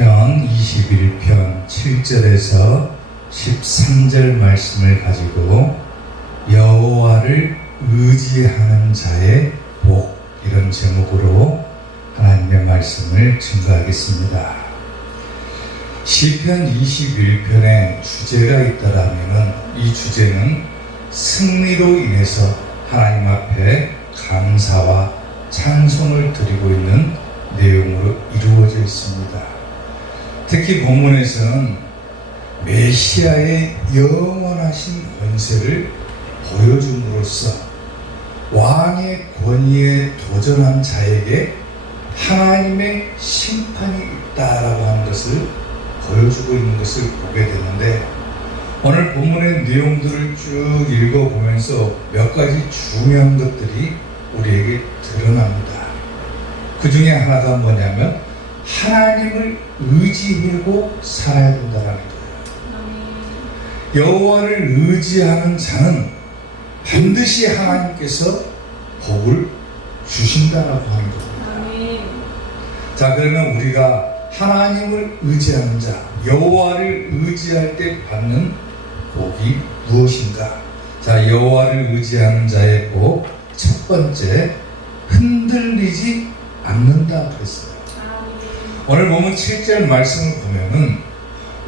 시편 21편 7절에서 13절 말씀을 가지고 여호와를 의지하는 자의 복, 이런 제목으로 하나님의 말씀을 증거하겠습니다. 시편 21편에 주제가 있다라면 이 주제는 승리로 인해서 하나님 앞에 감사와 찬송을 드리고 있는 내용으로 이루어져 있습니다. 특히 본문에서는 메시아의 영원하신 권세를 보여줌으로써 왕의 권위에 도전한 자에게 하나님의 심판이 있다라고 하는 것을 보여주고 있는 것을 보게 되는데, 오늘 본문의 내용들을 쭉 읽어보면서 몇 가지 중요한 것들이 우리에게 드러납니다. 그 중에 하나가 뭐냐면 하나님을 의지하고 살아야 된다는 거예요. 여호와를 의지하는 자는 반드시 하나님께서 복을 주신다라고 하는 겁니다. 자, 그러면 우리가 하나님을 의지하는 자, 여호와를 의지할 때 받는 복이 무엇인가? 자, 여호와를 의지하는 자의 복, 첫 번째, 흔들리지 않는다 그랬어요. 오늘 보면 7절 말씀을 보면은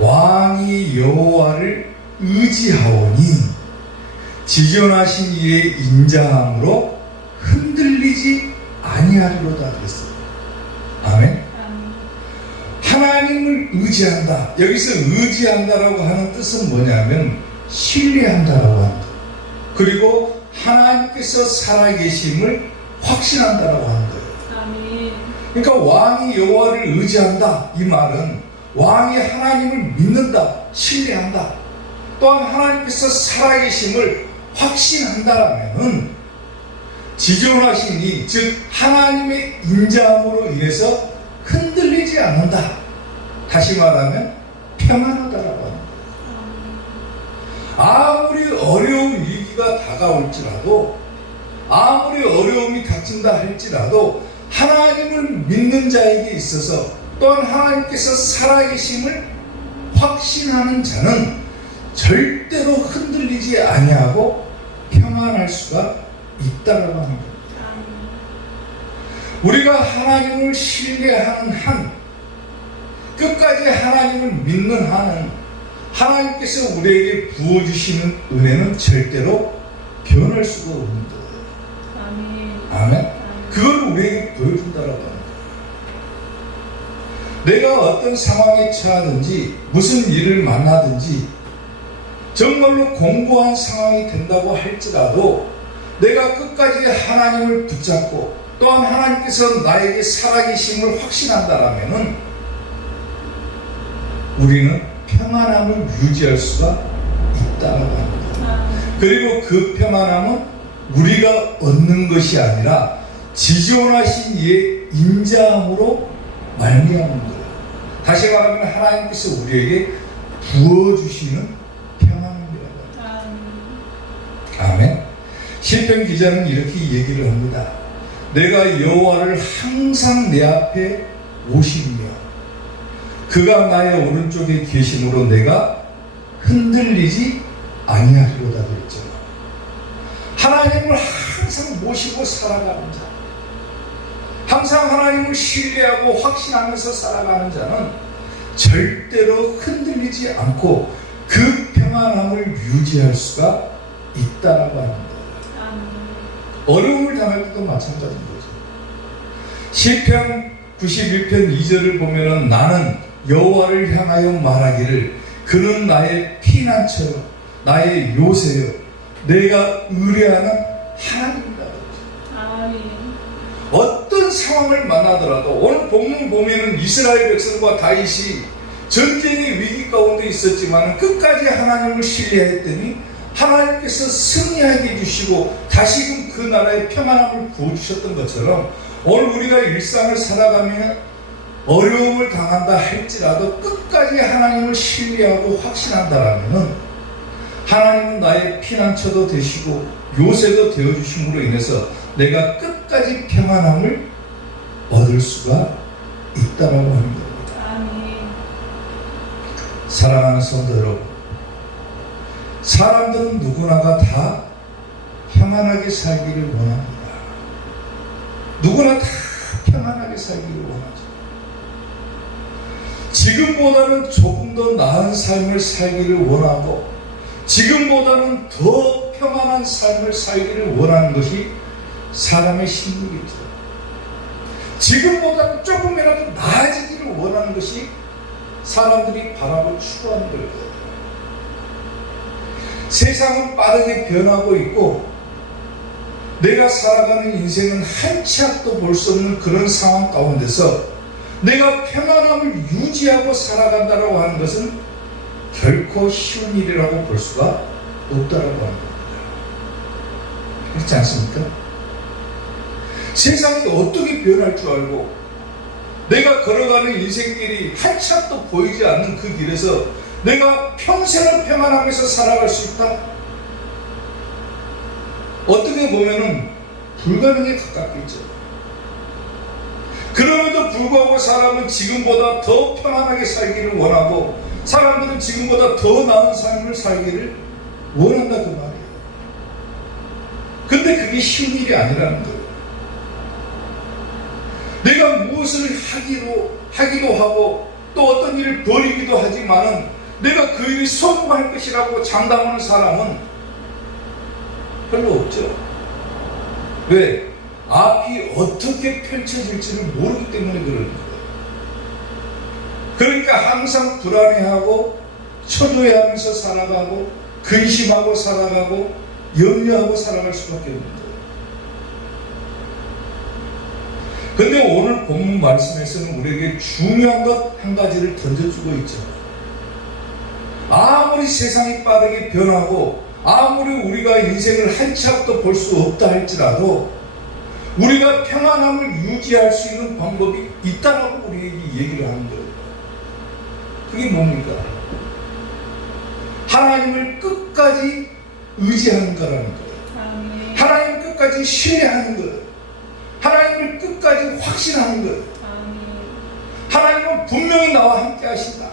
왕이 여호와를 의지하오니 지존하신 이의 인자함으로 흔들리지 아니하리로다 그랬어요. 아멘. 하나님을 의지한다. 여기서 의지한다라고 하는 뜻은 뭐냐면 신뢰한다라고 하는 것. 그리고 하나님께서 살아계심을 확신한다라고 하는 거예요. 그러니까 왕이 여호와를 의지한다, 이 말은 왕이 하나님을 믿는다, 신뢰한다, 또한 하나님께서 살아계심을 확신한다라면 지존하신 이, 즉 하나님의 인자함으로 인해서 흔들리지 않는다. 다시 말하면 평안하다라고 합니다. 아무리 어려운 위기가 다가올지라도, 아무리 어려움이 닥친다 할지라도 하나님을 믿는 자에게 있어서, 또한 하나님께서 살아계심을 확신하는 자는 절대로 흔들리지 아니하고 평안할 수가 있다라고 하는 겁니다. 우리가 하나님을 신뢰하는 한, 끝까지 하나님을 믿는 한은 하나님께서 우리에게 부어주시는 은혜는 절대로 변할 수가 없는 거예요. 아멘. 그걸 우리에게 보여준다라고 합니다. 내가 어떤 상황에 처하든지 무슨 일을 만나든지 정말로 공고한 상황이 된다고 할지라도 내가 끝까지 하나님을 붙잡고 또한 하나님께서 나에게 살아계심을 확신한다라면 우리는 평안함을 유지할 수가 있다고 합니다. 그리고 그 평안함은 우리가 얻는 것이 아니라 지존하신 이의 인자함으로 말미암은 거예요. 다시 말하면 하나님께서 우리에게 부어주시는 평안함이라고 합니다. 아멘. 시편 기자는 이렇게 얘기를 합니다. 내가 여호와를 항상 내 앞에 모시며 그가 나의 오른쪽에 계심으로 내가 흔들리지 아니하리로다 그랬죠. 하나님을 항상 모시고 살아가는 자, 항상 하나님을 신뢰하고 확신하면서 살아가는 자는 절대로 흔들리지 않고 그 평안함을 유지할 수가 있다라고 합니다. 어려움을 당할 때도 마찬가지인 거죠. 시편 91편 2절을 보면은 나는 여호와를 향하여 말하기를 그는 나의 피난처요 나의 요새요 내가 의뢰하는 하나님이다. 어떤 상황을 만나더라도 오늘 본문 보면은 이스라엘 백성과 다윗이 전쟁의 위기 가운데 있었지만 끝까지 하나님을 신뢰했더니 하나님께서 승리하게 해주시고 다시금 그 나라의 평안함을 부어주셨던 것처럼 오늘 우리가 일상을 살아가며 어려움을 당한다 할지라도 끝까지 하나님을 신뢰하고 확신한다라면 하나님은 나의 피난처도 되시고 요새도 되어주심으로 인해서 내가 끝까지 평안함을 얻을 수가 있다라고 하는 겁니다. 사랑하는 성도 여러분, 사람들은 누구나가 다 평안하게 살기를 원합니다. 누구나 다 평안하게 살기를 원하죠. 지금보다는 조금 더 나은 삶을 살기를 원하고, 지금보다는 더 평안한 삶을 살기를 원하는 것이 사람의 심리이죠. 지금보다는 조금이라도 나아지기를 원하는 것이 사람들이 바라고 추구하는 거예요. 세상은 빠르게 변하고 있고, 내가 살아가는 인생은 한 치 앞도 볼 수 없는 그런 상황 가운데서 내가 평안함을 유지하고 살아간다고 하는 것은 결코 쉬운 일이라고 볼 수가 없다라고 하는 겁니다. 그렇지 않습니까? 세상이 어떻게 변할 줄 알고 내가 걸어가는 인생길이 한 치 앞도 보이지 않는 그 길에서 내가 평생을 평안하면서 살아갈 수 있다? 어떻게 보면은 불가능에 가깝겠죠. 그럼에도 불구하고 사람은 지금보다 더 평안하게 살기를 원하고, 사람들은 지금보다 더 나은 삶을 살기를 원한다 그 말이에요. 근데 그게 쉬운 일이 아니라는 거예요. 내가 무엇을 하기도 하고 또 어떤 일을 벌이기도 하지만은 내가 그 일이 성공할 것이라고 장담하는 사람은 별로 없죠. 왜? 앞이 어떻게 펼쳐질지를 모르기 때문에 그러는 거예요. 그러니까 항상 불안해하고 초조해하면서 살아가고 근심하고 살아가고 염려하고 살아갈 수밖에 없는 거예요. 근데 오늘 본문 말씀에서는 우리에게 중요한 것 한 가지를 던져주고 있죠. 아무리 세상이 빠르게 변하고 아무리 우리가 인생을 한 치 앞도 볼 수 없다 할지라도 우리가 평안함을 유지할 수 있는 방법이 있다라고 우리에게 얘기를 하는 거예요. 그게 뭡니까? 하나님을 끝까지 의지하는 거라는 거예요. 하나님을 끝까지 신뢰하는 거예요. 하나님을 끝까지 확신하는 거예요. 하나님은 분명히 나와 함께 하신다.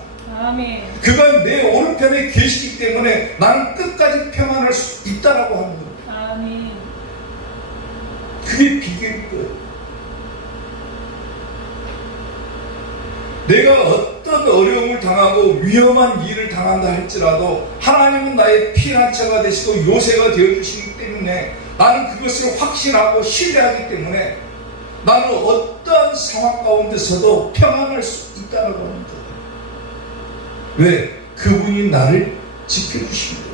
그가 내 오른편에 계시기 때문에 나는 끝까지 평안할 수 있다라고 하는 거예요. 그게 비결일 거예요. 내가 어떤 어려움을 당하고 위험한 일을 당한다 할지라도 하나님은 나의 피난처가 되시고 요새가 되어주시기 때문에 나는 그것을 확신하고 신뢰하기 때문에 나는 어떠한 상황 가운데서도 평안할 수 있다는 겁니다. 왜? 그분이 나를 지켜주신 거예요.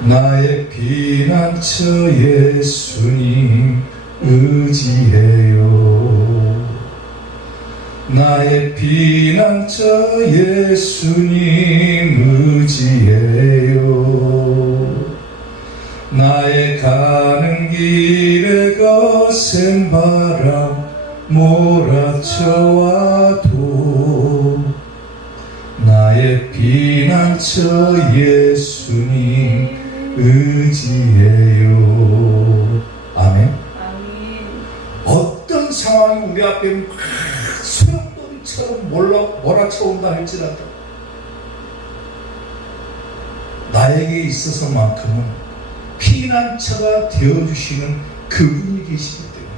나의 피난처 예수님 의지해요. 나의 피난처 예수님 의지해요. 나의 가는 길에 거센 바람 몰아쳐와도 나의 피난처 예수님 의지해요. 아멘. 어떤 상황이 우리 앞에 소용돌이처럼 몰아쳐온다 할지라도 나에게 있어서만큼은 피난처가 되어주시는 그분이 계시기 때문에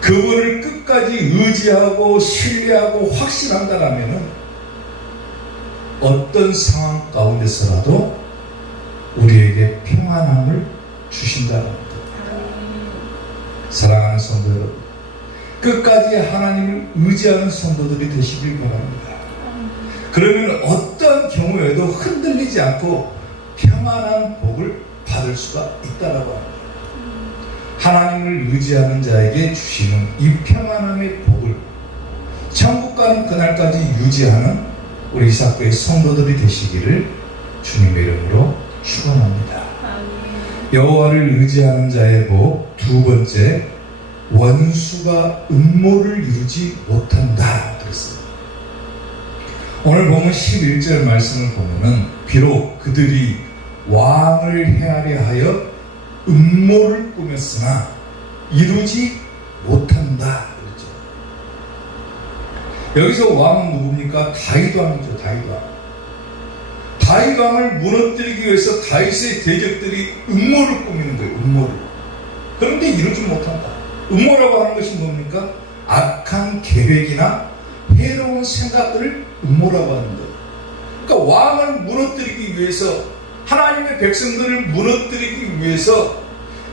그분을 끝까지 의지하고 신뢰하고 확신한다라면 어떤 상황 가운데서라도 우리에게 평안함을 주신다는 것. 사랑하는 성도 여러분, 끝까지 하나님을 의지하는 성도들이 되시길 바랍니다. 그러면 어떤 경우에도 흔들리지 않고 평안한 복을 받을 수가 있다라고 합니다. 하나님을 의지하는 자에게 주시는 이 평안함의 복을 천국 가는 그날까지 유지하는 우리 이사교의 성도들이 되시기를 주님의 이름으로 축원합니다. 여호와를 의지하는 자의 복, 두 번째, 원수가 음모를 이루지 못한다 그랬어요. 오늘 보면 11절 말씀을 보면은 비록 그들이 왕을 해하려 하여 음모를 꾸몄으나 이루지 못한다 그랬죠. 여기서 왕은 누굽니까? 다윗 왕이죠. 다윗 왕. 다윗 왕을 무너뜨리기 위해서 다윗의 대적들이 음모를 꾸미는 거예요. 음모를. 그런데 이루지 못한다. 음모라고 하는 것이 뭡니까? 악한 계획이나 해로운 생각들을 음모라고 하는 거예요. 그러니까 왕을 무너뜨리기 위해서, 하나님의 백성들을 무너뜨리기 위해서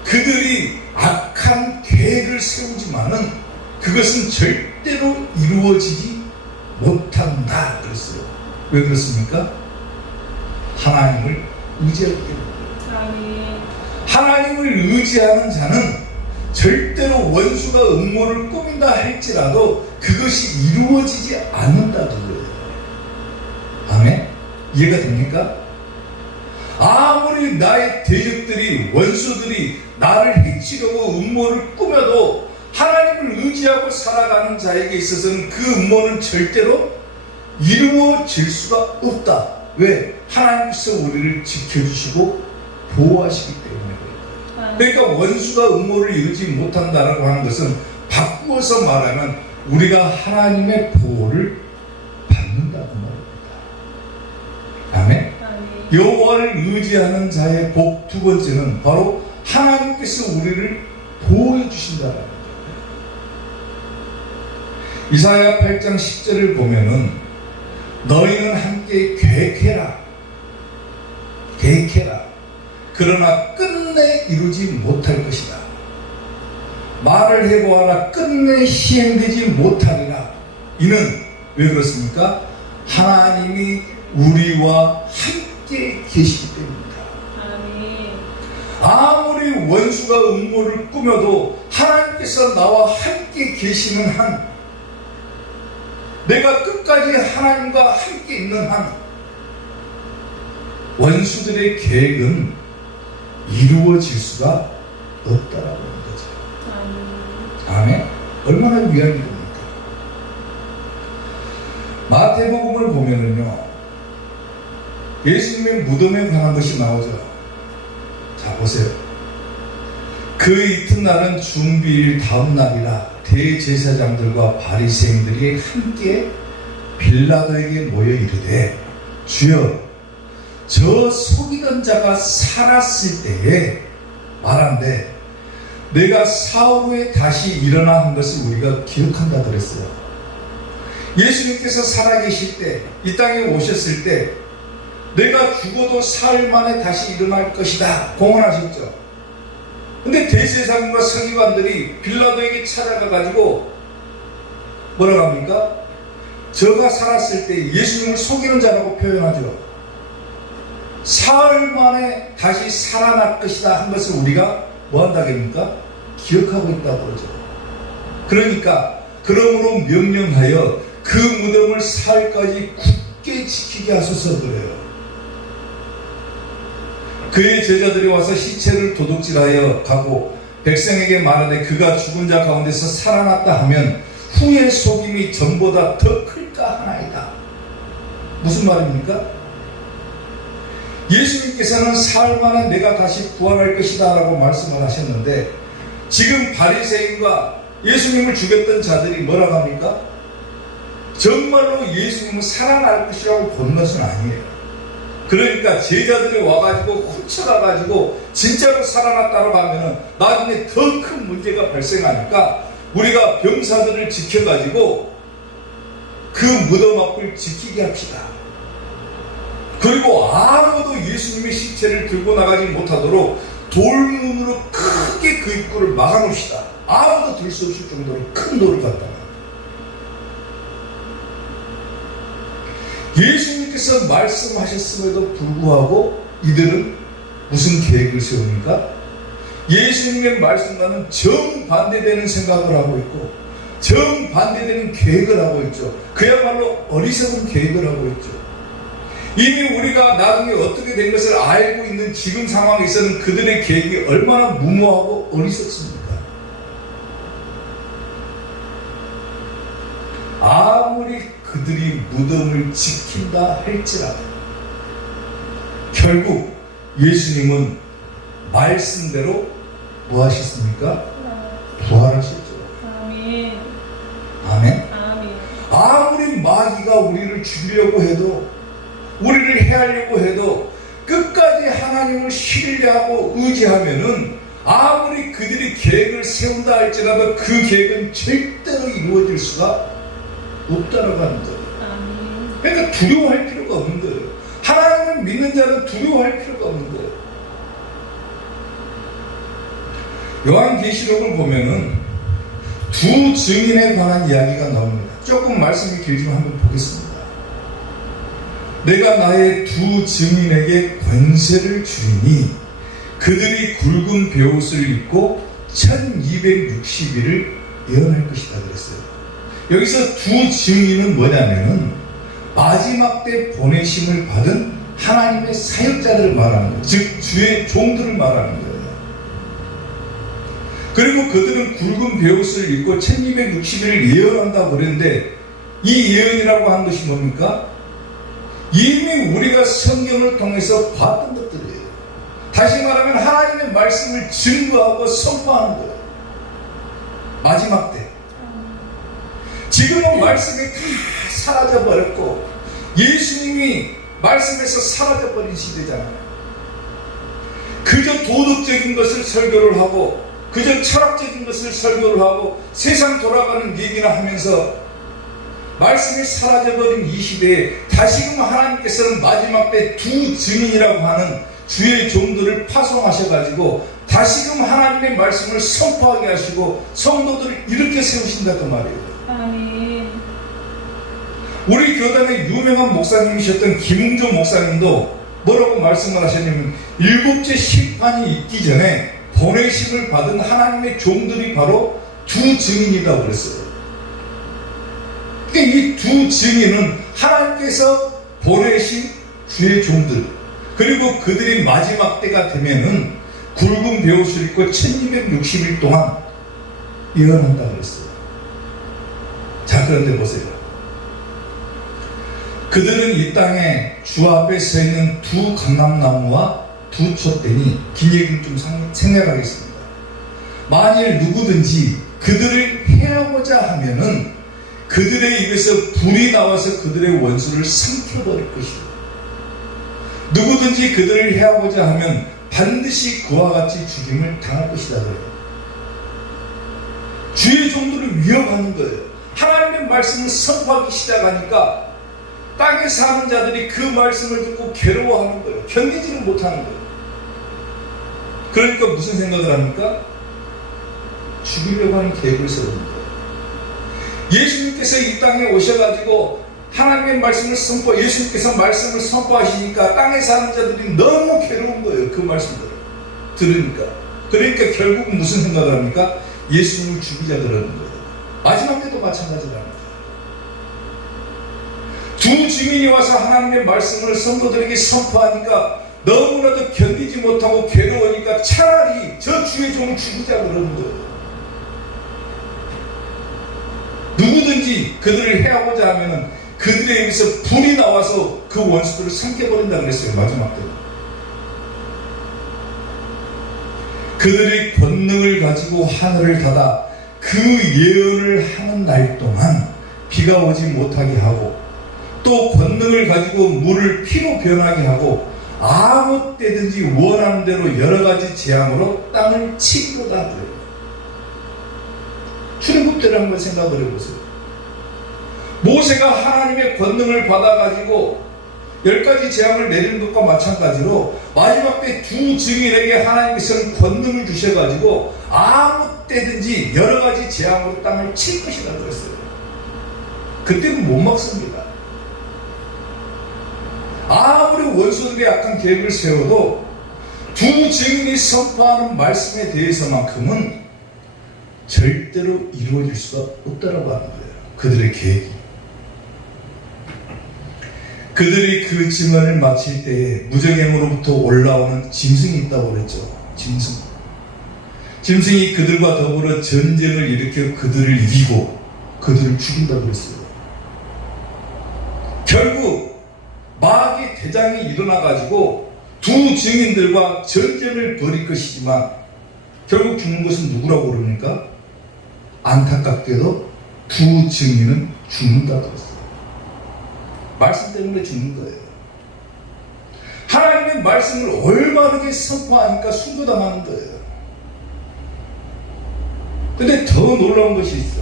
그들이 악한 계획을 세우지만은 그것은 절대로 이루어지지 못한다 그랬어요. 왜 그렇습니까? 하나님을 의지하기 때문에. 하나님을 의지하는 자는 절대로 원수가 음모를 꾸민다 할지라도 그것이 이루어지지 않는다는 거예요. 아멘? 이해가 됩니까? 아무리 나의 대적들이, 원수들이 나를 해치려고 음모를 꾸며도 하나님을 의지하고 살아가는 자에게 있어서는 그 음모는 절대로 이루어질 수가 없다. 왜? 하나님께서 우리를 지켜주시고 보호하시기 때문에. 그러니까 원수가 음모를 이루지 못한다라고 하는 것은 바꾸어서 말하면 우리가 하나님의 보호를 받는다는 말입니다. 아멘? 여호와를 의지하는 자의 복 두 번째는 바로 하나님께서 우리를 보호해 주신다는 거예요. 이사야 8장 10절을 보면은 너희는 함께 계획해라. 그러나 끝내 이루지 못할 것이다. 말을 해보아라. 끝내 시행되지 못하리라. 이는 왜 그렇습니까? 하나님이 우리와 함께 계시기 때문입니다. 아무리 원수가 음모를 꾸며도 하나님께서 나와 함께 계시는 한, 내가 끝까지 하나님과 함께 있는 한, 원수들의 계획은 이루어질 수가 없다라고 하는 거죠. 아멘. 얼마나 위안이 됩니까? 마태복음을 보면은요, 예수님의 무덤에 관한 것이 나오죠. 자, 보세요. 그 이튿날은 준비일 다음 날이라 대제사장들과 바리새인들이 함께 빌라도에게 모여 이르되, 주여, 저 속이던 자가 살았을 때에 말한대 내가 사흘 후에 다시 일어나 한 것을 우리가 기억한다 그랬어요. 예수님께서 살아계실 때, 이 땅에 오셨을 때 내가 죽어도 사흘 만에 다시 일어날 것이다 공언하셨죠. 근데 대제사장과 서기관들이 빌라도에게 찾아가가지고 뭐라고 합니까? 저가 살았을 때 예수님을 속이는 자라고 표현하죠. 사흘 만에 다시 살아날 것이다 한 것을 우리가 뭐 한다겠습니까? 기억하고 있다고 그러죠. 그러니까 그러므로 명령하여 그 무덤을 사흘까지 굳게 지키게 하소서 그래요. 그의 제자들이 와서 시체를 도둑질하여 가고 백성에게 말하되 그가 죽은 자 가운데서 살아났다 하면 후의 속임이 전보다 더 클까 하나이다. 무슨 말입니까? 예수님께서는 사흘 만에 내가 다시 부활할 것이다 라고 말씀을 하셨는데, 지금 바리새인과 예수님을 죽였던 자들이 뭐라고 합니까? 정말로 예수님은 살아날 것이라고 본 것은 아니에요. 그러니까 제자들이 와가지고 훔쳐가가지고 진짜로 살아났다고 하면은 나중에 더 큰 문제가 발생하니까 우리가 병사들을 지켜가지고 그 무덤 앞을 지키게 합시다. 그리고 아무도 예수님의 시체를 들고 나가지 못하도록 돌문으로 크게 그 입구를 막아놓읍시다. 아무도 들 수 없을 정도로 큰 돌을 갖다가. 예수님께서 말씀하셨음에도 불구하고 이들은 무슨 계획을 세웁니까? 예수님의 말씀과는 정반대되는 생각을 하고 있고 정반대되는 계획을 하고 있죠. 그야말로 어리석은 계획을 하고 있죠. 이미 우리가 나중에 어떻게 된 것을 알고 있는 지금 상황에서는 그들의 계획이 얼마나 무모하고 어리석습니까? 아무리 그들이 무덤을 지킨다 할지라도 결국 예수님은 말씀대로 뭐 하셨습니까? 부활하셨죠. 아멘. 아멘. 아멘. 아무리 죽이려고 해도, 우리를 해하려고 해도 끝까지 하나님을 신뢰하고 의지하면은 아무리 그들이 계획을 세운다 할지라도 그 계획은 절대로 이루어질 수가 없다라고 하는 거예요. 그러니까 두려워할 필요가 없는 거예요. 하나님을 믿는 자는 두려워할 필요가 없는 거예요. 요한계시록을 보면은 두 증인에 관한 이야기가 나옵니다. 조금 말씀이 길지만 한번 보겠습니다. 내가 나의 두 증인에게 권세를 주리니 그들이 굵은 베옷을 입고 1260일을 예언할 것이다 그랬어요. 여기서 두 증인은 뭐냐면은 마지막 때 보내심을 받은 하나님의 사역자들을 말하는 거예요. 즉 주의 종들을 말하는 거예요. 그리고 그들은 굵은 베옷을 입고 1260일을 예언한다고 그랬는데 이 예언이라고 하는 것이 뭡니까? 이미 우리가 성경을 통해서 봤던 것들이에요. 다시 말하면 하나님의 말씀을 증거하고 선포하는 거예요. 마지막 때. 지금은 말씀이 다 사라져버렸고 예수님이 말씀에서 사라져버린 시대잖아요. 그저 도덕적인 것을 설교를 하고 그저 철학적인 것을 설교를 하고 세상 돌아가는 얘기나 하면서 말씀이 사라져버린 이 시대에 다시금 하나님께서는 마지막 때 두 증인이라고 하는 주의 종들을 파송하셔가지고 다시금 하나님의 말씀을 선포하게 하시고 성도들을 이렇게 세우신다 그 말이에요. 아멘. 우리 교단의 유명한 목사님이셨던 김웅조 목사님도 뭐라고 말씀을 하셨냐면 7째 심판이 있기 전에 보내심을 받은 하나님의 종들이 바로 두 증인이라고 그랬어요. 이 두 증인은 하나님께서 보내신 주의 종들, 그리고 그들이 마지막 때가 되면은 굵은 베옷을 입고 1260일 동안 예언한다고 그랬어요. 자, 그런데 보세요. 그들은 이 땅에 주 앞에 서 있는 두 감람나무와 두 촛대니, 긴 얘기를 좀 생략하겠습니다. 만일 누구든지 그들을 해하고자 하면은 그들의 입에서 불이 나와서 그들의 원수를 삼켜버릴 것이다. 누구든지 그들을 해하고자 하면 반드시 그와 같이 죽임을 당할 것이다. 그래요. 주의 종들을 위협하는 거예요. 하나님의 말씀을 선포하기 시작하니까 땅에 사는 자들이 그 말씀을 듣고 괴로워하는 거예요. 견디지는 못하는 거예요. 그러니까 무슨 생각을 합니까? 죽이려고 하는 계획을 세우는 거예요. 예수님께서 이 땅에 오셔가지고 하나님의 말씀을 예수님께서 말씀을 선포하시니까 땅에 사는 자들이 너무 괴로운 거예요. 그 말씀들을 들으니까. 그러니까 결국은 무슨 생각을 합니까? 예수님을 죽이자 그러는 거예요. 마지막 때도 마찬가지랍니다. 두 증인이 와서 하나님의 말씀을 성도들에게 선포하니까 너무나도 견디지 못하고 괴로우니까 차라리 저 주의 종을 죽이자 그러는 거예요. 누구든지 그들을 해하고자 하면 그들의 입에서 불이 나와서 그 원수들을 삼켜버린다 그랬어요. 마지막 때. 그들이 권능을 가지고 하늘을 닫아 그 예언을 하는 날 동안 비가 오지 못하게 하고, 또 권능을 가지고 물을 피로 변하게 하고, 아무 때든지 원하는 대로 여러 가지 재앙으로 땅을 치기로다 그래요. 출애굽 때를 한번 생각을 해보세요. 모세가 하나님의 권능을 받아가지고 10가지 재앙을 내리는 것과 마찬가지로 마지막 때 두 증인에게 하나님께서는 권능을 주셔가지고 아무 때든지 여러 가지 재앙으로 땅을 칠 것이다 그랬어요. 그때는 못 막습니다. 아무리 원수들이 악한 계획을 세워도 두 증인이 선포하는 말씀에 대해서만큼은 절대로 이루어질 수가 없다라고 하는 거예요. 그들의 계획이. 그들이 그 증언을 마칠 때에 무저갱으로부터 올라오는 짐승이 있다고 그랬죠. 짐승. 짐승이 그들과 더불어 전쟁을 일으켜 그들을 이기고 그들을 죽인다고 그랬어요. 결국 마귀 대장이 일어나가지고 두 증인들과 전쟁을 벌일 것이지만 결국 죽는 것은 누구라고 그럽니까? 안타깝게도 두 증인은 죽는다고 했어요. 말씀 때문에 죽는 거예요. 하나님의 말씀을 올바르게 선포하니까 순교당하는 거예요. 근데 더 놀라운 것이 있어.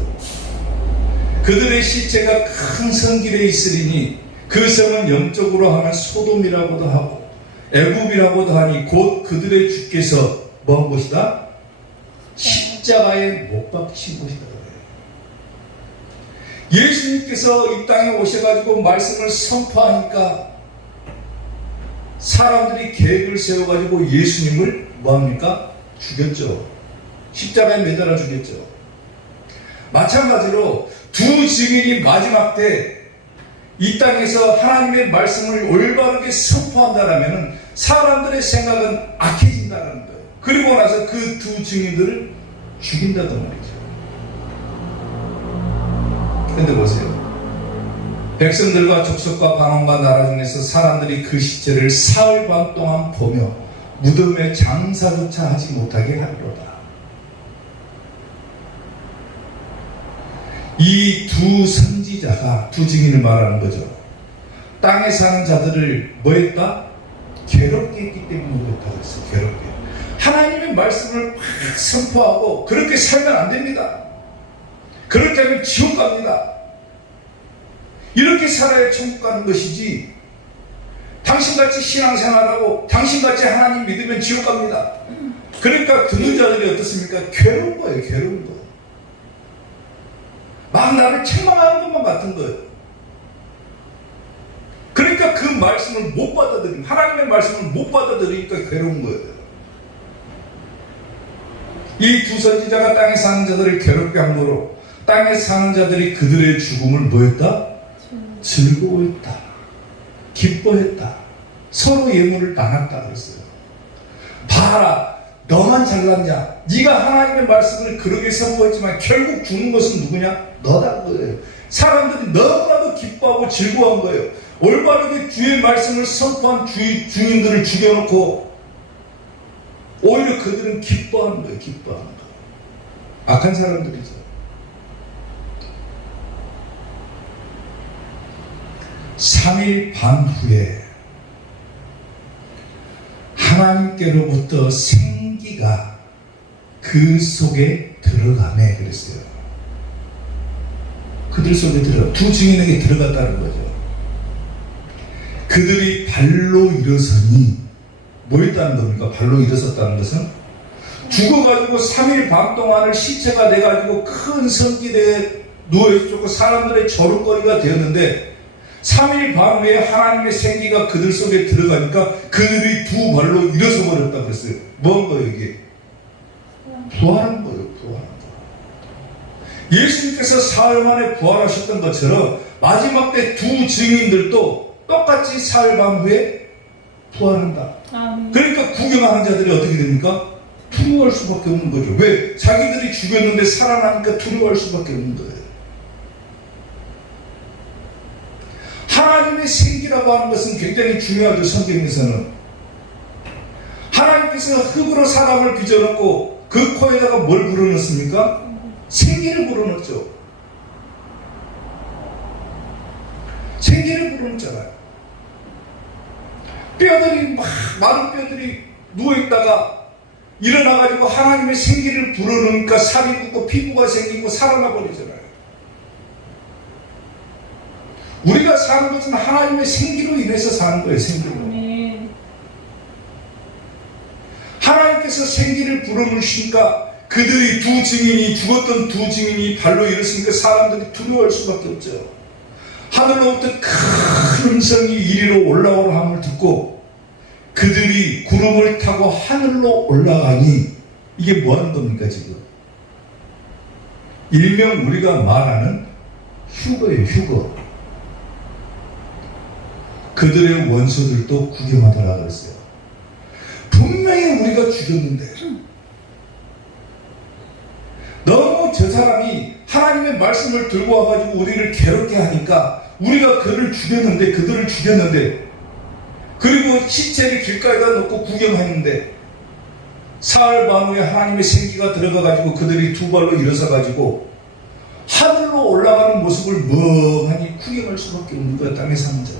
그들의 시체가 큰 성길에 있으리니 그 성은 영적으로 하면 소돔이라고도 하고 애굽이라고도 하니 곧 그들의 주께서 뭐한 곳이다? 십자가에 못 박히신 곳이다. 예수님께서 이 땅에 오셔가지고 말씀을 선포하니까 사람들이 계획을 세워가지고 예수님을 뭐합니까? 죽였죠. 십자가에 매달아 죽였죠. 마찬가지로 두 증인이 마지막 때 이 땅에서 하나님의 말씀을 올바르게 선포한다면 사람들의 생각은 악해진다는 거예요. 그리고 나서 그 두 증인들을 죽인다는 말이죠. 근데 보세요. 백성들과 족속과 방언과 나라 중에서 사람들이 그 시체를 사흘 반 동안 보며 무덤에 장사조차 하지 못하게 하리로다. 이 두 선지자가 두 증인을 말하는 거죠. 땅에 사는 자들을 뭐 했다? 괴롭게 했기 때문에 그랬다고 했어요. 괴롭게. 하나님의 말씀을 확 선포하고 그렇게 살면 안 됩니다. 그렇게 하면 지옥 갑니다. 이렇게 살아야 천국 가는 것이지, 당신같이 신앙생활하고 당신같이 하나님 믿으면 지옥 갑니다. 그러니까 듣는 자들이 어떻습니까? 괴로운 거예요. 괴로운 거. 막 나를 책망하는 것만 같은 거예요. 그러니까 그 말씀을 못 받아들이면, 하나님의 말씀을 못 받아들이니까 괴로운 거예요. 이 두 선지자가 땅에 사는 자들을 괴롭게 함으로 땅에 사는 자들이 그들의 죽음을 뭐했다? 즐거워했다. 기뻐했다. 서로 예물을 나눴다 그랬어요. 봐라, 너만 잘났냐? 네가 하나님의 말씀을 그렇게 선포했지만 결국 죽는 것은 누구냐? 너다 거예요. 사람들이 너무나도 기뻐하고 즐거워한 거예요. 올바르게 주의 말씀을 선포한 주인들을 죽여놓고 오히려 그들은 기뻐하는 거예요. 기뻐하는 거예요. 악한 사람들이죠. (3일) 반 후에 하나님께로부터 생기가 그 속에 들어가매 그랬어요. 그들 속에 두 증인에게 들어갔다는 거죠. 그들이 발로 일어서니 뭐였다는 겁니까? 발로 일어섰다는 것은 죽어가지고 3일 반 동안을 시체가 돼가지고 큰 성길에 누워있었고 사람들의 조롱거리가 되었는데 3일 반 후에 하나님의 생기가 그들 속에 들어가니까 그들이 두 발로 일어서 버렸다 그랬어요. 뭔 거예요 이게? 부활한 거예요. 부활한 거. 예수님께서 사흘 만에 부활하셨던 것처럼 마지막 때 두 증인들도 똑같이 사흘 반 후에 부활한다. 그러니까 구경하는 자들이 어떻게 됩니까? 두려워할 수밖에 없는 거죠. 왜? 자기들이 죽였는데 살아나니까 두려워할 수밖에 없는 거예요. 하나님의 생기라고 하는 것은 굉장히 중요하죠. 성경에서는 하나님께서 흙으로 사람을 빚어넣고 그 코에다가 뭘 불어넣습니까? 생기를 불어넣죠. 생기를 불어넣잖아요. 뼈들이 막 마른 뼈들이 누워있다가 일어나가지고 하나님의 생기를 불어넣으니까 살이 붙고 피부가 생기고 살아나 버리잖아요. 우리가 사는 것은 하나님의 생기로 인해서 사는 거예요. 생기로. 하나님께서 생기를 불어넣으시니까 그들이 두 증인이 죽었던 두 증인이 발로 일었으니까 사람들이 두려워할 수밖에 없죠. 하늘로부터 큰 음성이 이리로 올라오라 함을 듣고 그들이 구름을 타고 하늘로 올라가니 이게 뭐 하는 겁니까 지금? 일명 우리가 말하는 휴거예요. 휴거. 그들의 원수들도 구경하더라 그랬어요. 분명히 우리가 죽였는데 너무 저 사람이 하나님의 말씀을 들고 와가지고 우리를 괴롭게 하니까 우리가 그들을 죽였는데 그리고 시체를 길가에다 놓고 구경했는데 사흘 반 후에 하나님의 생기가 들어가가지고 그들이 두 발로 일어서가지고 하늘로 올라가는 모습을 멍하니 구경할 수밖에 없는 거야, 땅에 사는 자들.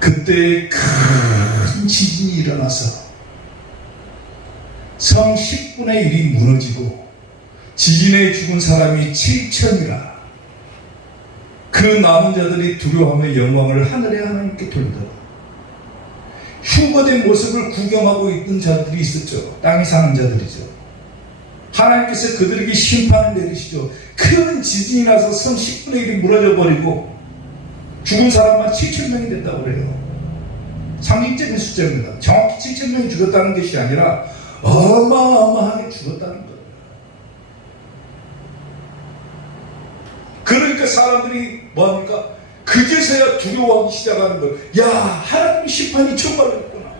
그때 큰 지진이 일어나서 성 10분의 1이 무너지고 지진에 죽은 사람이 7천이라. 그 남은 자들이 두려워하며 영광을 하늘의 하나님께 돌리더라. 휴거된 모습을 구경하고 있던 자들이 있었죠. 땅에 사는 자들이죠. 하나님께서 그들에게 심판을 내리시죠. 큰 지진이 나서 성 10분의 1이 무너져 버리고 죽은 사람만 7천 명이 된다고 그래요. 상징적인 숫자입니다. 정확히 7천 명이 죽었다는 것이 아니라 어마어마하게 죽었다는 거예요. 그러니까 사람들이 뭐합니까? 그제서야 두려워하기 시작하는 거예요. 야, 하나님의 심판이 정말로 있구나.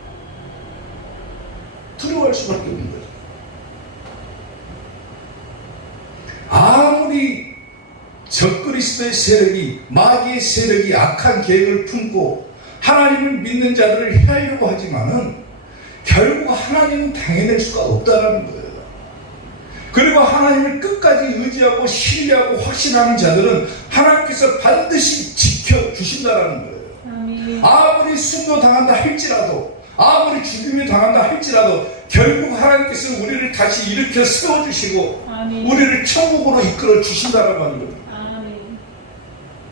두려워할 수밖에 없는 거죠. 아무리 적그리스도의 세력이, 마귀의 세력이 악한 계획을 품고 하나님을 믿는 자들을 해하려고 하지만은 결국 하나님은 당해낼 수가 없다는 거예요. 그리고 하나님을 끝까지 의지하고 신뢰하고 확신하는 자들은 하나님께서 반드시 지켜주신다는 거예요. 아멘. 아무리 순교당한다 할지라도, 아무리 죽임을 당한다 할지라도 결국 하나님께서 우리를 다시 일으켜 세워주시고 아멘. 우리를 천국으로 이끌어 주신다는 겁니다. 아멘.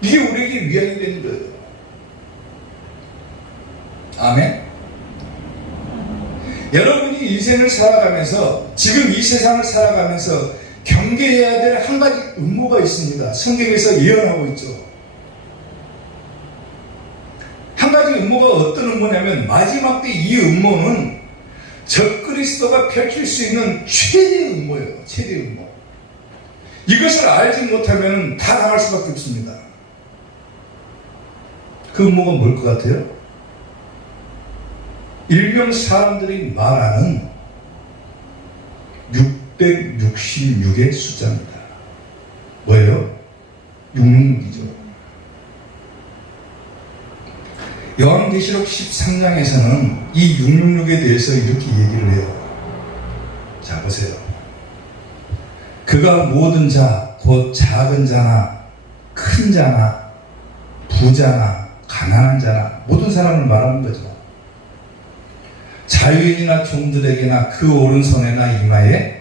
이게 우리에게 위안이 되는 거예요. 아멘. 여러분이 인생을 살아가면서, 지금 이 세상을 살아가면서 경계해야 될 한 가지 음모가 있습니다. 성경에서 예언하고 있죠. 한 가지 음모가 어떤 음모냐면, 마지막 때 이 음모는 적그리스도가 펼칠 수 있는 최대의 음모예요. 최대의 음모. 이것을 알지 못하면 다 당할 수밖에 없습니다. 그 음모가 뭘 것 같아요? 일명 사람들이 말하는 666의 숫자입니다. 뭐예요? 666이죠. 요한계시록 13장에서는 이 666에 대해서 이렇게 얘기를 해요. 자, 보세요. 그가 모든 자, 곧 작은 자나 큰 자나 부자나 가난한 자나 모든 사람을 말하는 거죠. 자유인이나 종들에게나 그 오른손에나 이마에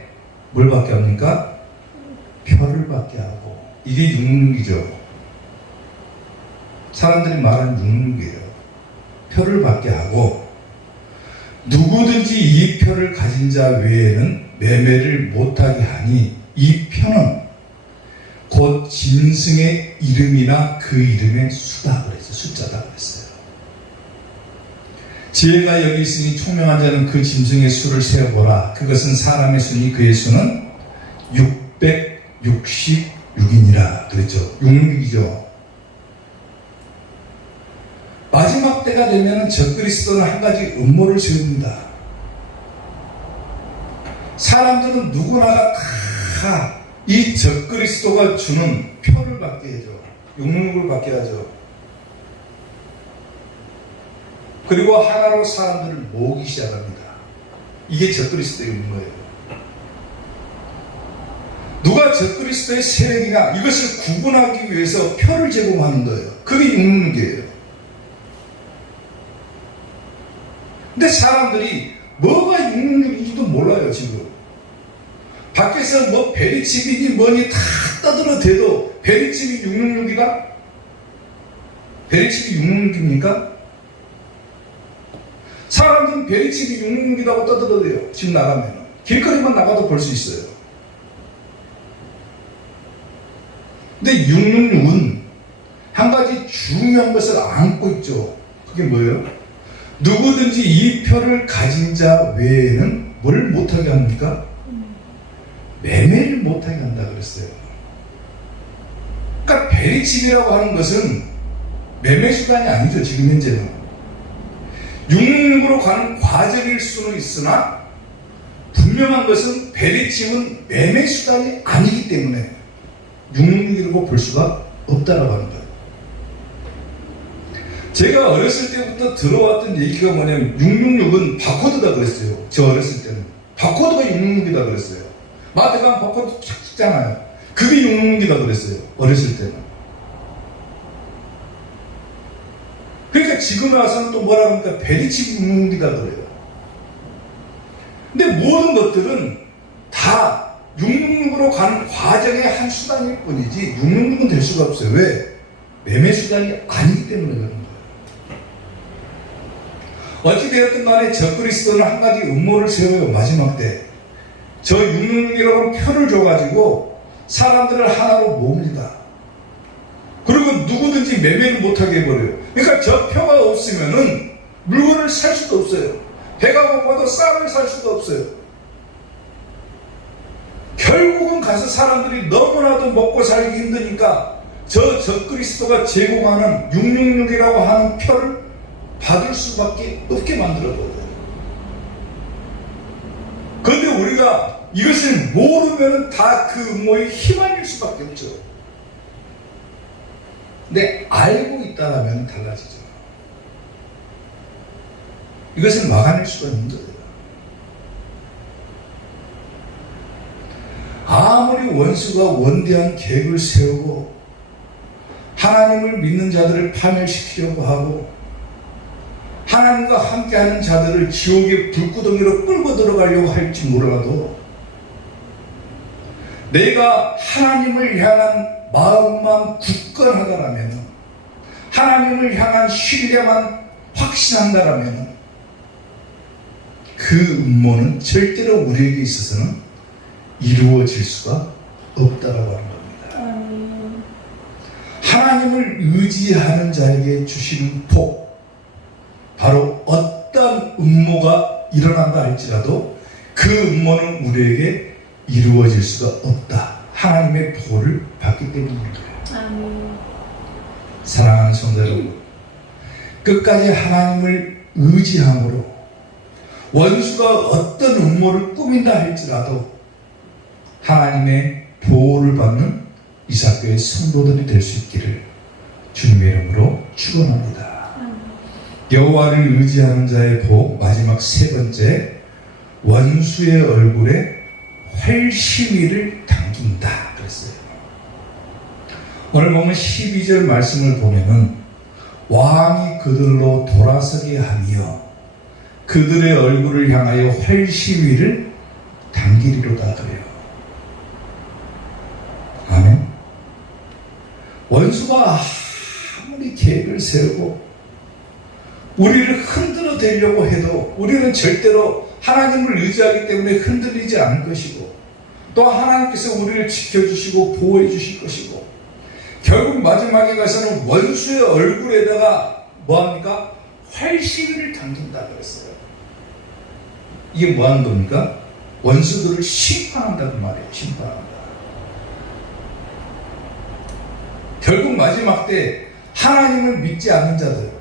뭘 받게 합니까? 표를 받게 하고. 이게 666이죠. 사람들이 말하는 666이에요. 표를 받게 하고, 누구든지 이 표를 가진 자 외에는 매매를 못하게 하니 이 표는 곧 짐승의 이름이나 그 이름의 수다 그랬어요. 숫자다 그랬어요. 지혜가 여기 있으니 총명한 자는 그 짐승의 수를 세어보라. 그것은 사람의 수니 그의 수는 666이니라. 그랬죠. 666이죠. 마지막 때가 되면 적그리스도는 한 가지 음모를 세웁니다. 사람들은 누구나가 다 이 적그리스도가 주는 표를 받게 해줘. 666을 받게 하죠. 그리고 하나로 사람들을 모으기 시작합니다. 이게 적그리스도의 음모예요. 누가 적그리스도의 세력이냐, 이것을 구분하기 위해서 표를 제공하는 거예요. 그게 666이에요. 근데 사람들이 뭐가 666인지도 몰라요. 지금 밖에서 뭐 베리칩이니 뭐니 다 떠들어대도 베리칩이 666이다? 베리칩이 666입니까? 사람들은 베리칩이 666이라고 떠들어대요. 지금 나가면 길거리만 나가도 볼 수 있어요. 근데 666은 한 가지 중요한 것을 안고 있죠. 그게 뭐예요? 누구든지 이 표를 가진 자 외에는 뭘 못하게 합니까? 매매를 못하게 한다 그랬어요. 그러니까 베리칩이라고 하는 것은 매매 수단이 아니죠. 지금 현재는 666으로 가는 과정일 수는 있으나 분명한 것은 베리칩은 매매 수단이 아니기 때문에 666이라고 볼 수가 없다라고 하는 거예요. 제가 어렸을 때부터 들어왔던 얘기가 뭐냐면 666은 바코드다 그랬어요. 저 어렸을 때는 벚꽃가 666이다 그랬어요. 마트 가면 벚꽃 착 찍잖아요. 그게 666이다 그랬어요. 어렸을 때는. 그러니까 지금 와서는 또 뭐라 그러니까 베리치 666이다 그래요. 근데 모든 것들은 다 666으로 가는 과정의 한 수단일 뿐이지 666은 될 수가 없어요. 왜? 매매 수단이 아니기 때문에 그런 거예요. 어찌되었든 간에 적그리스도는 한 가지 음모를 세워요. 마지막 때 저 666이라고 표를 줘가지고 사람들을 하나로 모읍니다. 그리고 누구든지 매매를 못하게 해버려요. 그러니까 저 표가 없으면은 물건을 살 수도 없어요. 배가 고파도 쌀을 살 수도 없어요. 결국은 가서 사람들이 너무나도 먹고 살기 힘드니까 저 적그리스도가 제공하는 666이라고 하는 표를 받을 수밖에 없게 만들어버려요. 그런데 우리가 이것을 모르면 다 그 음모에 휘말릴 수밖에 없죠. 근데 알고 있다면 달라지죠. 이것을 막아낼 수가 있는 거예요. 아무리 원수가 원대한 계획을 세우고 하나님을 믿는 자들을 파멸시키려고 하고 하나님과 함께하는 자들을 지옥의 불구덩이로 끌고 들어가려고 할지 몰라도 내가 하나님을 향한 마음만 굳건하다라면 하나님을 향한 신뢰만 확신한다라면 그 음모는 절대로 우리에게 있어서는 이루어질 수가 없다라고 하는 겁니다. 하나님을 의지하는 자에게 주시는 복, 바로 어떤 음모가 일어난다 할지라도 그 음모는 우리에게 이루어질 수가 없다. 하나님의 복을 받기 때문입니다. 사랑하는 성도 여러분, 끝까지 하나님을 의지함으로 원수가 어떤 음모를 꾸민다 할지라도 하나님의 보호를 받는 이사교의 성도들이 될 수 있기를 주님의 이름으로 축원합니다. 여호와를 의지하는 자의 복, 마지막 세 번째, 원수의 얼굴에 활시위를 당긴다 그랬어요. 오늘 보면 12절 말씀을 보면은 왕이 그들로 돌아서게 하며 그들의 얼굴을 향하여 활시위를 당기리로다 그래요. 아멘. 원수가 아무리 계획을 세우고 우리를 흔들어 대려고 해도 우리는 절대로 하나님을 의지하기 때문에 흔들리지 않을 것이고 또 하나님께서 우리를 지켜주시고 보호해 주실 것이고 결국 마지막에 가서는 원수의 얼굴에다가 뭐합니까? 활시위를 당긴다 그랬어요. 이게 뭐하는 겁니까? 원수들을 심판한다는 말이에요. 심판한다. 결국 마지막 때 하나님을 믿지 않는 자들,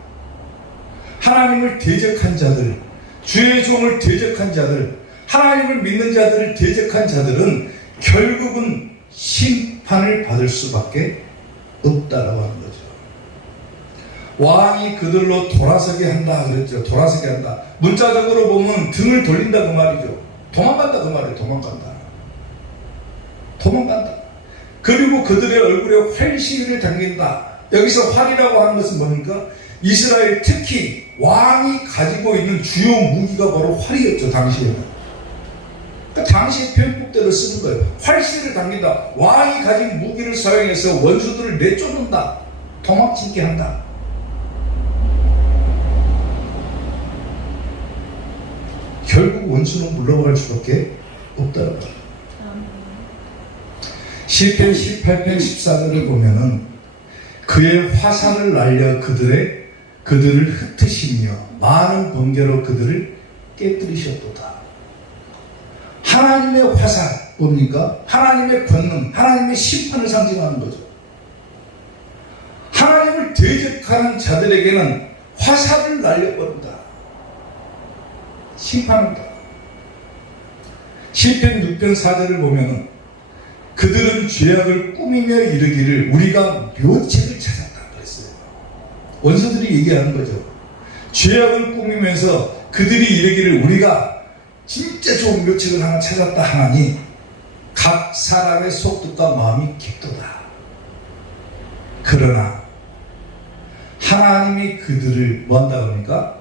하나님을 대적한 자들, 주의 종을 대적한 자들, 하나님을 믿는 자들을 대적한 자들은 결국은 심판을 받을 수밖에 없다라고 하는 거죠. 왕이 그들로 돌아서게 한다 그랬죠. 돌아서게 한다. 문자적으로 보면 등을 돌린다 그 말이죠. 도망간다 그 말이에요. 도망간다. 도망간다. 그리고 그들의 얼굴에 활시위를 당긴다. 여기서 활이라고 하는 것은 뭡니까? 이스라엘 특히 왕이 가지고 있는 주요 무기가 바로 활이었죠. 당시에는. 그러니까 당시의 표현법대로 쓰는 거예요. 활시위를 당긴다. 왕이 가진 무기를 사용해서 원수들을 내쫓는다. 도망치게 한다. 결국 원수는 물러갈 수밖에 없다는 거예요. 시편 18편 14절을 보면은 그의 화살을 날려 그들을 흩으시며 많은 번개로 그들을 깨뜨리셨도다. 하나님의 화살 뭡니까? 하나님의 권능, 하나님의 심판을 상징하는 거죠. 하나님을 대적하는 자들에게는 화살을 날려버린다. 심판한다. 시편 6편 4절을 보면은 그들은 죄악을 꾸미며 이르기를 우리가 묘책을 찾았다 그랬어요. 원수들이 얘기하는 거죠. 죄악을 꾸미면서 그들이 이르기를 우리가 진짜 좋은 묘책을 하나 찾았다 하나니 각 사람의 속뜻과 마음이 깊도다. 그러나 하나님이 그들을 뭐한다 그러니까?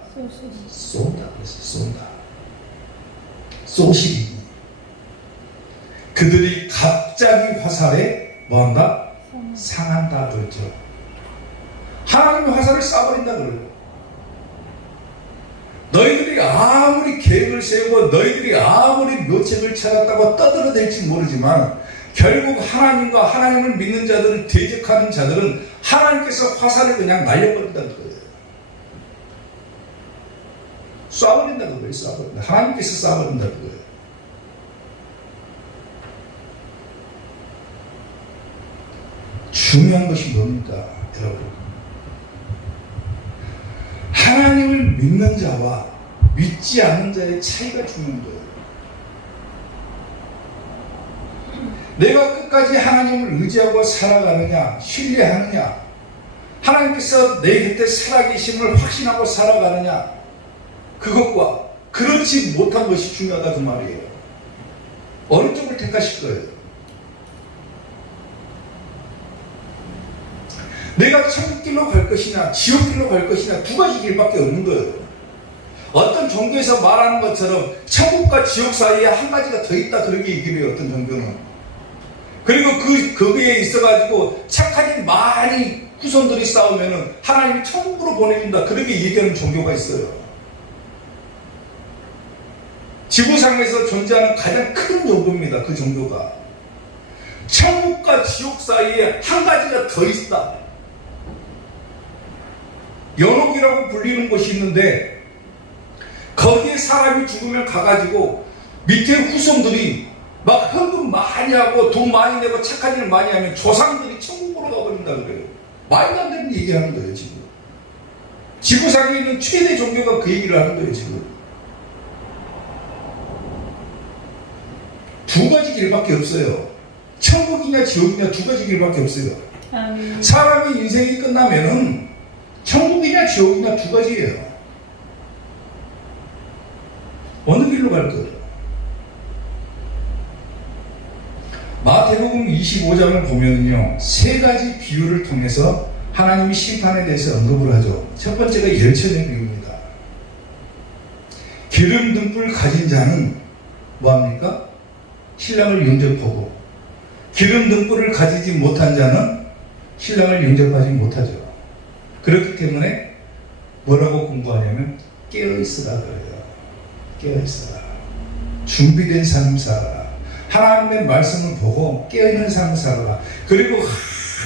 쏜다 그랬어. 쏜다. 쏘시기. 그들이 갑자기 화살에 뭐한다? 상한다 그랬죠. 하나님이 화살을 쏴버린다 그래요. 너희들이 아무리 계획을 세우고 너희들이 아무리 묘책을 찾았다고 떠들어댈지 모르지만 결국 하나님과 하나님을 믿는 자들을 대적하는 자들은 하나님께서 화살을 그냥 날려버린다는 거예요. 쏴버린다는 거예요. 쏴버린다. 하나님께서 쏴버린다는 거예요. 중요한 것이 뭡니까, 여러분? 하나님을 믿는 자와 믿지 않는 자의 차이가 중요한 거예요. 내가 끝까지 하나님을 의지하고 살아가느냐, 신뢰하느냐, 하나님께서 내 곁에 살아계심을 확신하고 살아가느냐, 그것과 그렇지 못한 것이 중요하다 그 말이에요. 어느 쪽을 택하실 거예요? 내가 천국길로 갈 것이냐 지옥길로 갈 것이냐 두 가지 길밖에 없는 거예요. 어떤 종교에서 말하는 것처럼 천국과 지옥 사이에 한 가지가 더 있다 그렇게 얘기를 해요. 어떤 종교는. 그리고 거기에 있어가지고 착하게 많이 후손들이 싸우면은 하나님이 천국으로 보내준다 그렇게 얘기하는 종교가 있어요. 지구상에서 존재하는 가장 큰 종교입니다. 그 종교가. 천국과 지옥 사이에 한 가지가 더 있다. 연옥이라고 불리는 곳이 있는데 거기에 사람이 죽으면 가가지고 밑에 후손들이 막 헌금 많이 하고 돈 많이 내고 착한 일 많이 하면 조상들이 천국으로 가버린다 그래요. 말도 안 되는 얘기하는 거예요. 지금 지구상에 있는 최대 종교가 그 얘기를 하는 거예요. 지금 두 가지 길밖에 없어요. 천국이냐 지옥이냐 두 가지 길밖에 없어요. 사람의 인생이 끝나면은 천국이냐 지옥이냐 두 가지예요. 어느 길로 갈 거예요? 마태복음 25장을 보면요, 세 가지 비유를 통해서 하나님이 심판에 대해서 언급을 하죠. 첫 번째가 열처녀 비유입니다. 기름 등불 가진 자는 뭐합니까? 신랑을 영접하고, 기름 등불을 가지지 못한 자는 신랑을 영접하지 못하죠. 그렇기 때문에 뭐라고 공부하냐면 깨어있으라 그래요. 깨어있으라. 준비된 삶 살아라. 하나님의 말씀을 보고 깨어있는 삶을 살아라. 그리고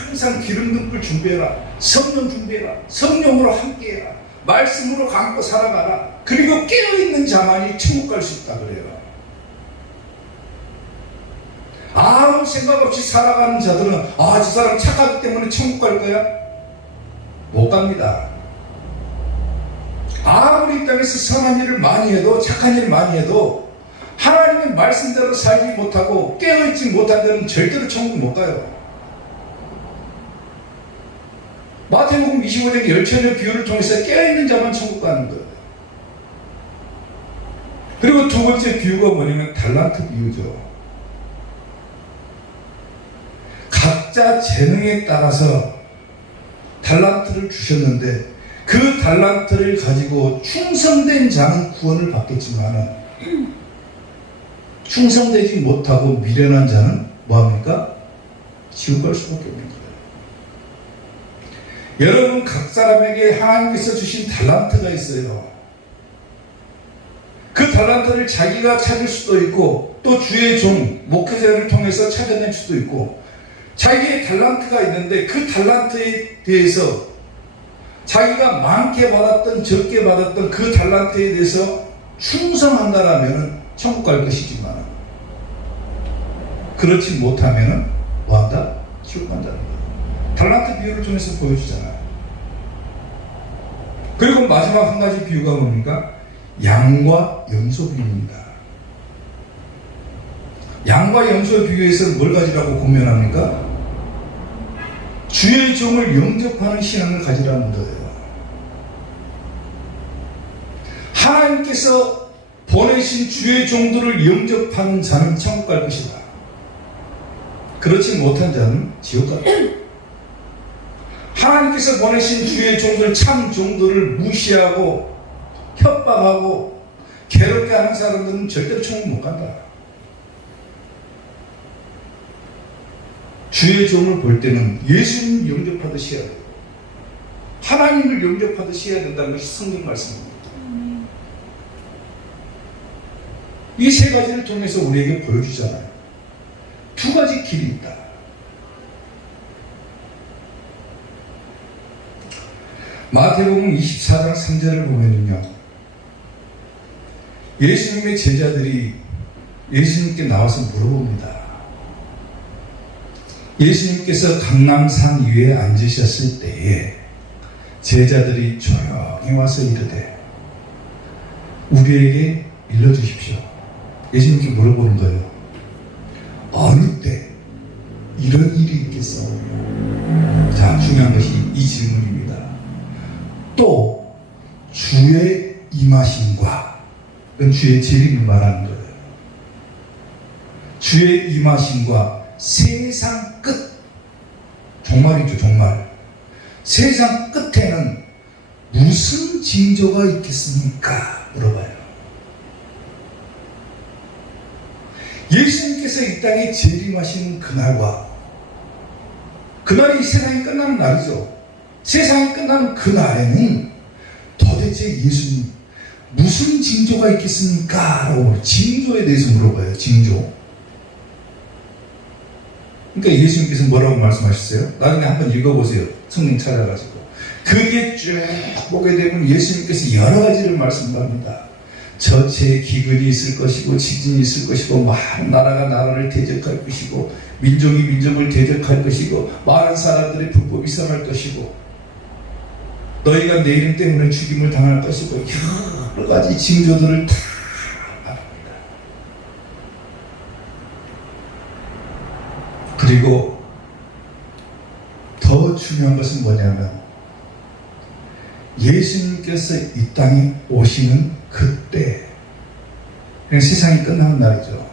항상 기름 등불 준비해라. 성령 준비해라. 성령으로 함께해라. 말씀으로 감고 살아가라. 그리고 깨어있는 자만이 천국 갈 수 있다 그래요. 아무 생각 없이 살아가는 자들은 저 사람 착하기 때문에 천국 갈 거야? 못 갑니다. 아무리 이 땅에서 선한 일을 많이 해도 착한 일을 많이 해도 하나님의 말씀대로 살지 못하고 깨어있지 못한 데는 절대로 천국 못 가요. 마태복음 25장 열처녀 비유를 통해서 깨어있는 자만 천국 가는 거예요. 그리고 두 번째 비유가 뭐냐면 달란트 비유죠. 각자 재능에 따라서 달란트를 주셨는데 그 달란트를 가지고 충성된 자는 구원을 받겠지만 충성되지 못하고 미련한 자는 뭐합니까? 지옥 갈 수밖에 없는 거예요. 여러분 각 사람에게 하나님께서 주신 달란트가 있어요. 그 달란트를 자기가 찾을 수도 있고 또 주의 종, 목회자를 통해서 찾아낼 수도 있고 자기의 달란트가 있는데 그 달란트에 대해서 자기가 많게 받았던 적게 받았던 그 달란트에 대해서 충성한다라면 천국 갈 것이지만 그렇지 못하면 뭐한다? 지옥 간다는 거예요. 달란트 비유를 통해서 보여주잖아요. 그리고 마지막 한 가지 비유가 뭡니까? 양과 염소 비유입니다. 양과 염소 비유에서 뭘 가지라고 공면합니까? 주의 종을 영접하는 신앙을 가지라는 거예요. 하나님께서 보내신 주의 종들을 영접하는 자는 천국 갈 것이다. 그렇지 못한 자는 지옥 갈 것이다. 하나님께서 보내신 주의 종들, 참 종들을 무시하고 협박하고 괴롭게 하는 사람들은 절대로 천국 못 간다. 주의 종을 볼 때는 예수님 영접하듯이 해야 돼요. 하나님을 영접하듯이 해야 된다는 것이 성경 말씀입니다. 이 세 가지를 통해서 우리에게 보여주잖아요. 두 가지 길이 있다. 마태복음 24장 3절을 보면요, 예수님의 제자들이 예수님께 나와서 물어봅니다. 예수님께서 감람산 위에 앉으셨을 때에 제자들이 조용히 와서 이르되 우리에게 일러주십시오. 예수님께 물어보는 거예요. 어느 때 이런 일이 있겠어? 자, 중요한 것이 이 질문입니다. 또 주의 임하심과, 그건 주의 재림을 말하는 거예요. 주의 임하심과 세상 끝, 종말이죠, 종말. 세상 끝에는 무슨 징조가 있겠습니까? 물어봐요. 예수님께서 이 땅에 재림하시는 그날과, 그날이 세상이 끝나는 날이죠. 세상이 끝나는 그날에는 도대체 예수님 무슨 징조가 있겠습니까? 라고 징조에 대해서 물어봐요. 징조. 그러니까 예수님께서 뭐라고 말씀하셨어요? 나중에 한번 읽어보세요. 성경 찾아가지고. 거기에 쭉 보게 되면 예수님께서 여러 가지를 말씀합니다. 저체에 기근이 있을 것이고, 지진이 있을 것이고, 많은 나라가 나라를 대적할 것이고, 민족이 민족을 대적할 것이고, 많은 사람들의 불법이 일어날 것이고, 너희가 내 이름 때문에 죽임을 당할 것이고, 여러 가지 징조들을 다 말합니다. 그리고 더 중요한 것은 뭐냐면, 예수님께서 이 땅에 오시는 그때, 세상이 끝나는 날이죠.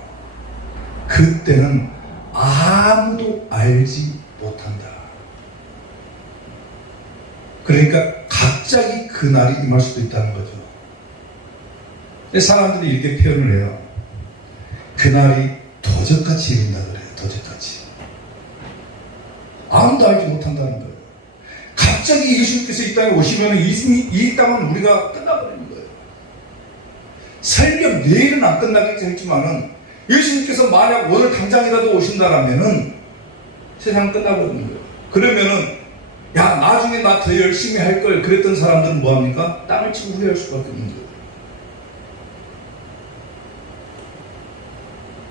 그때는 아무도 알지 못한다. 그러니까 갑자기 그 날이 임할 수도 있다는 거죠. 사람들이 이렇게 표현을 해요. 그날이 도적같이 이른다 그래요. 도적같이. 아무도 알지 못한다는 거예요. 갑자기 예수님께서 이 땅에 오시면 이 땅은 우리가 끝나버리는 거예요. 설령 내일은 안 끝나겠지 했지만은 예수님께서 만약 오늘 당장이라도 오신다라면은 세상은 끝나버리는 거예요. 그러면은 야, 나중에 나 더 열심히 할 걸 그랬던 사람들은 뭐합니까? 땅을 치고 후회할 수밖에 없는 거예요.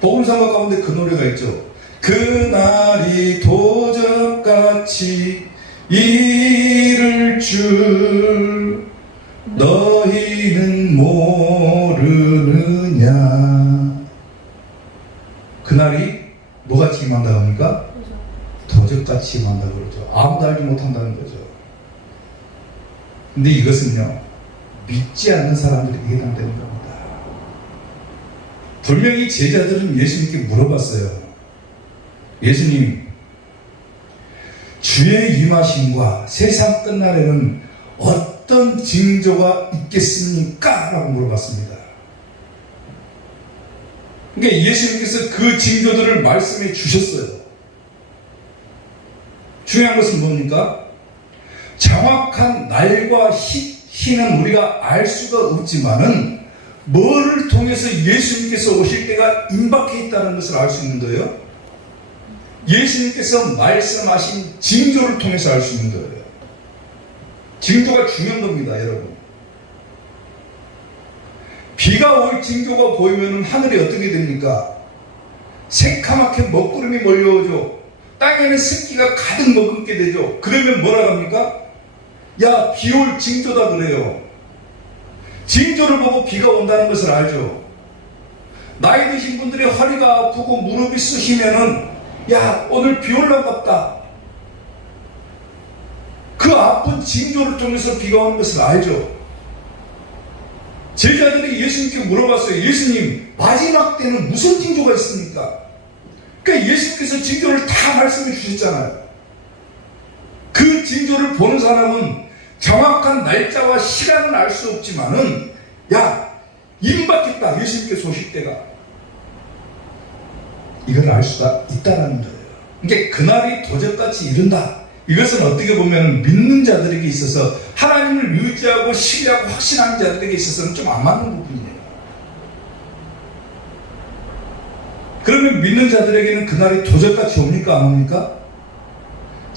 복음성가 가운데 그 노래가 있죠. 그날이 도적같이 이를 줄 너희는 모르느냐. 그날이 뭐같이 임한다고 합니까? 도적같이 임한다고 그러죠. 아무도 알지 못한다는 거죠. 근데 이것은요, 믿지 않는 사람들에게 해당되는 겁니다. 분명히 제자들은 예수님께 물어봤어요. 예수님, 주의 임하심과 세상 끝날에는 어떤 징조가 있겠습니까? 라고 물어봤습니다. 그러니까 예수님께서 그 징조들을 말씀해 주셨어요. 중요한 것은 뭡니까? 정확한 날과 희는 우리가 알 수가 없지만은 뭐를 통해서 예수님께서 오실 때가 임박해 있다는 것을 알 수 있는 거예요. 예수님께서 말씀하신 징조를 통해서 알 수 있는 거예요. 징조가 중요한 겁니다, 여러분. 비가 올 징조가 보이면 하늘이 어떻게 됩니까? 새카맣게 먹구름이 몰려오죠. 땅에는 습기가 가득 머금게 되죠. 그러면 뭐라 합니까? 야, 비 올 징조다 그래요. 징조를 보고 비가 온다는 것을 알죠. 나이 드신 분들이 허리가 아프고 무릎이 쑤시면은 야, 오늘 비 올라갔다. 그 아픈 징조를 통해서 비가 오는 것을 알죠. 제자들이 예수님께 물어봤어요. 예수님, 마지막 때는 무슨 징조가 있습니까? 그러니까 예수님께서 징조를 다 말씀해 주셨잖아요. 그 징조를 보는 사람은 정확한 날짜와 시간은 알 수 없지만은, 야, 임박했다, 예수님께 오실 때가. 이걸 알 수가 있다는 거예요. 그러니까 그날이 도적같이 이른다. 이것은 어떻게 보면 믿는 자들에게 있어서, 하나님을 의지하고 신뢰하고 확신하는 자들에게 있어서는 좀 안 맞는 부분이에요. 그러면 믿는 자들에게는 그날이 도적같이 옵니까? 안 옵니까?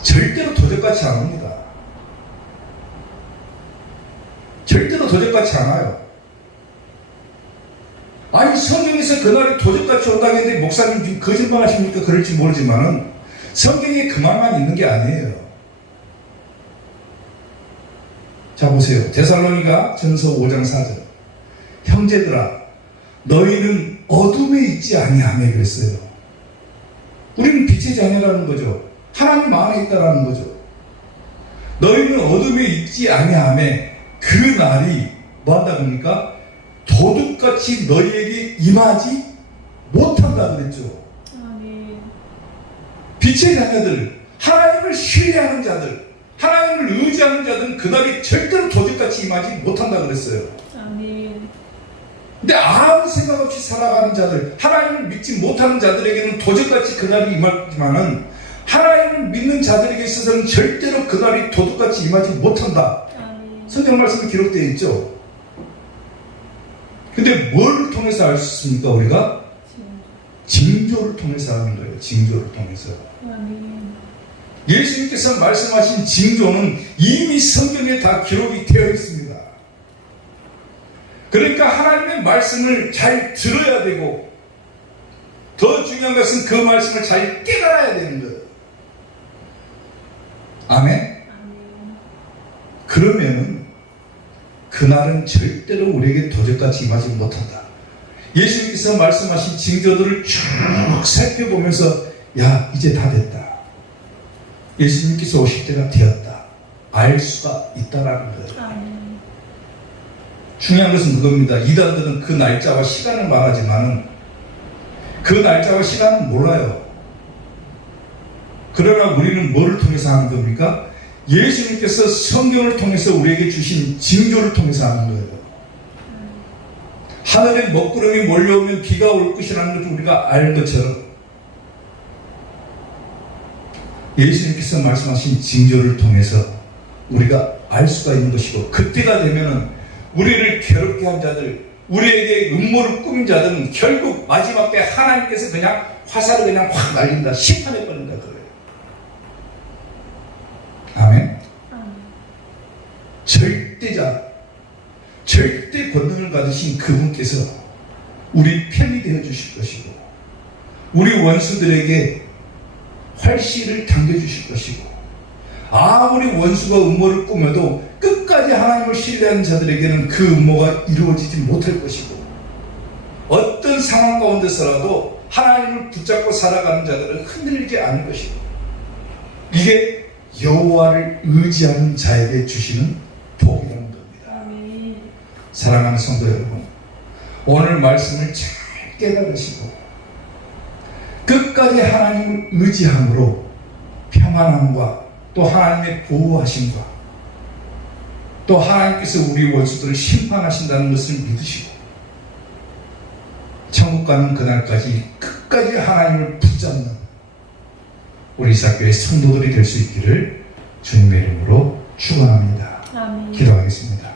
절대로 도적같이 안 옵니다. 절대로 도적같이 안 와요. 아니, 성경에서 그날이 도적같이 온다고 했는데 목사님 지금 거짓말 하십니까? 그럴지 모르지만은 성경에 그 말만 있는 게 아니에요. 자, 보세요. 데살로니가 전서 5장 4절. 형제들아, 너희는 어둠에 있지 아니하며 그랬어요. 우리는 빛의 자녀라는 거죠. 하나님 안에 있다라는 거죠. 너희는 어둠에 있지 아니하며 그 날이 뭐 한다 그럽니까? 도둑같이 너희에게 임하지 못한다 그랬죠. 아멘. 빛의 자녀들, 하나님을 신뢰하는 자들, 하나님을 의지하는 자들은 그날이 절대로 도둑같이 임하지 못한다 그랬어요. 아멘. 근데 아무 생각 없이 살아가는 자들, 하나님을 믿지 못하는 자들에게는 도둑같이 그날이 임하지만은, 하나님을 믿는 자들에게 있어서는 절대로 그날이 도둑같이 임하지 못한다. 아멘. 성경 말씀에 기록되어 있죠. 근데 뭘 통해서 알 수 있습니까? 우리가 징조를 통해서 하는 거예요. 징조를 통해서. 아멘. 예수님께서 말씀하신 징조는 이미 성경에 다 기록이 되어 있습니다. 그러니까 하나님의 말씀을 잘 들어야 되고, 더 중요한 것은 그 말씀을 잘 깨달아야 되는 거예요. 아멘? 아멘. 그러면은 그날은 절대로 우리에게 도적같이 임하지 못한다. 예수님께서 말씀하신 징조들을 쭉 살펴보면서, 야, 이제 다 됐다. 예수님께서 오실 때가 되었다. 알 수가 있다라는 거예요. 아멘. 중요한 것은 그겁니다. 이단들은 그 날짜와 시간을 말하지만 그 날짜와 시간은 몰라요. 그러나 우리는 뭐를 통해서 하는 겁니까? 예수님께서 성경을 통해서 우리에게 주신 징조를 통해서 하는 거예요. 하늘에 먹구름이 몰려오면 비가 올 것이라는 것을 우리가 알 것처럼 예수님께서 말씀하신 징조를 통해서 우리가 알 수가 있는 것이고, 그때가 되면은 우리를 괴롭게 한 자들, 우리에게 음모를 꾸민 자들은 결국 마지막 때 하나님께서 그냥 화살을 그냥 확 날린다, 심판해버린다 그래요. 아멘. 아멘. 절대자, 절대 권능을 가지신 그분께서 우리 편이 되어 주실 것이고, 우리 원수들에게 활시를 당겨주실 것이고, 아무리 원수가 음모를 꾸며도 끝까지 하나님을 신뢰하는 자들에게는 그 음모가 이루어지지 못할 것이고, 어떤 상황 가운데서라도 하나님을 붙잡고 살아가는 자들은 흔들리지 않을 것이고, 이게 여호와를 의지하는 자에게 주시는 복이라는 겁니다. 아멘. 사랑하는 성도 여러분, 오늘 말씀을 잘 깨달으시고 끝까지 하나님을 의지함으로 평안함과 또 하나님의 보호하심과 또 하나님께서 우리 원수들을 심판하신다는 것을 믿으시고 천국 가는 그날까지 끝까지 하나님을 붙잡는 우리 이사교의 성도들이 될 수 있기를 주님의 이름으로 축원합니다. 아멘. 기도하겠습니다.